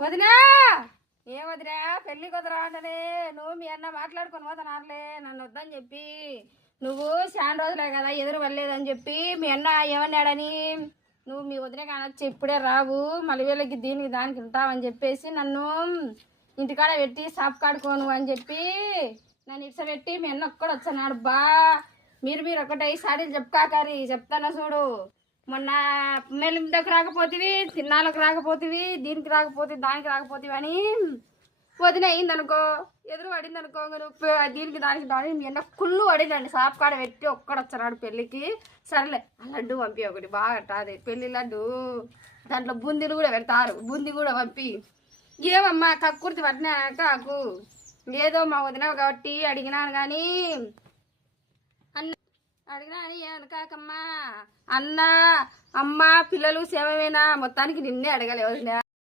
వదినా ఏ వదినా పెళ్లి కుదరా అంటనే నువ్వు మీ అన్న మాట్లాడుకొని పోతున్నారులే నన్ను వద్దని చెప్పి నువ్వు చాలా రోజులే కదా ఎదురు వెళ్ళలేదని చెప్పి మీ అన్న ఏమన్నాడని నువ్వు మీ వదిన కానొచ్చి ఇప్పుడే రావు మళ్ళీ వీళ్ళకి దీనికి దానికి ఉంటావని చెప్పేసి నన్ను ఇంటికాడ పెట్టి షాప్ కాడుకోను అని చెప్పి నన్ను ఇట్స పెట్టి మీ అన్న ఒక్కడు వచ్చాడు బా మీరు ఒకటై సాడీలు చెప్పుకాకరి చెప్తాను చూడు మొన్న మెల్లింటకు రాకపోతేవి తిన్నాళ్ళకు రాకపోతేవి దీనికి రాకపోతే దానికి రాకపోతేవి అని వదిన అయిందనుకో ఎదురు పడింది అనుకో దీనికి దానికి మీ అన్న కుళ్ళు పడిందండి షాప్ కాడ పెట్టి ఒక్కడు వచ్చాడు పెళ్ళికి సరేలే ఆ లడ్డు పంపి ఒకటి బాగా అది పెళ్లి లడ్డు దాంట్లో బూందీలు కూడా పెడతారు బూందీ కూడా పంపి ఏమమ్మా కక్కుర్తి పట్టినా కాకు ఏదో మా వదిన కాబట్టి అడిగినాను కానీ అడిగినా అని ఏమనకాకమ్మా అన్న అమ్మ పిల్లలు సేవమేనా మొత్తానికి నిన్నే అడగలే వదిన